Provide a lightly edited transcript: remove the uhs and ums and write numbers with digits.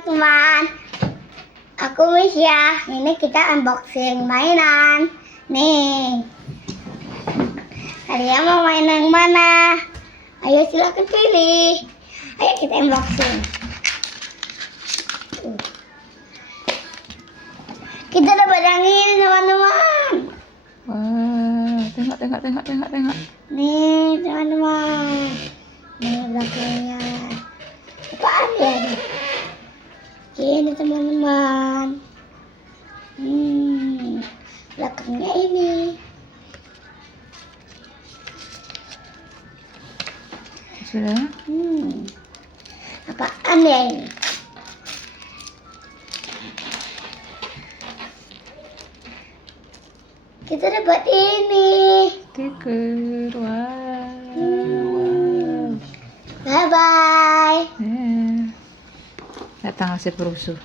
Teman, aku Misya. Ini kita unboxing mainan. Nih, kalian mau main yang mana? Ayo silakan pilih. Ayo kita unboxing. Kita dapat yang ini teman-teman. Wah, tengok. Nih teman-teman. Nih belakangnya. Apaan ya ini? Ini teman-teman. Belakangnya ini. Sudah? Apaan ya ini? Kita dapat ini. Stiker. Wow. Bye bye. Datang hasil perusuh.